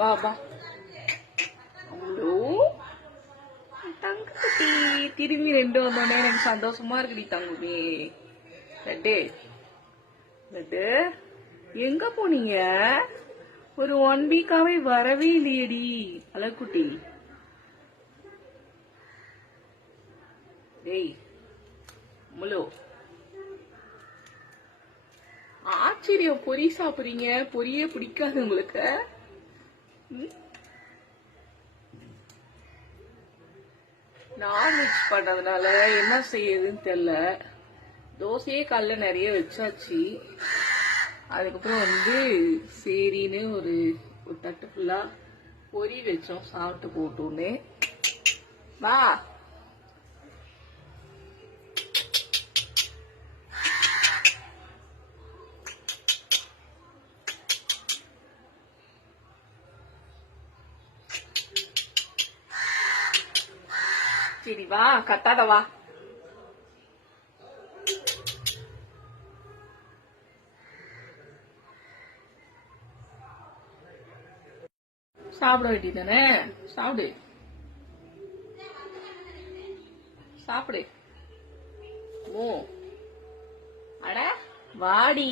பா பா. அவ்வளோ தங்கக்குட்டி திரும்பி 2 வந்தோடனே எனக்கு சந்தோஷமா இருக்குடி தங்குமே. லட்டு லட்டு எங்க போனீங்க? ஒரு 1 வீக்காவே வரவே இல்லையடி அழகுட்டி. டேய் முழு ஆச்சரியம், பொரி சாப்பிடுறீங்க, பொரியே பிடிக்காது உங்களுக்கு? நான்வெஜ் பண்ணதுனால என்ன செய்யுதுன்னு தெரியல. தோசையே காலைல நிறைய வச்சாச்சு. அதுக்கப்புறம் சரின்னு ஒரு தட்டு ஃபுல்லா பொரி வச்சோம், சாப்பிட்டு போட்டோன்னே. வா சரி வா, கத்தாத வா. சாப்பிட வேண்டியதானே, சாப்பிடு சாப்பிடு. ஓ அட வாடி.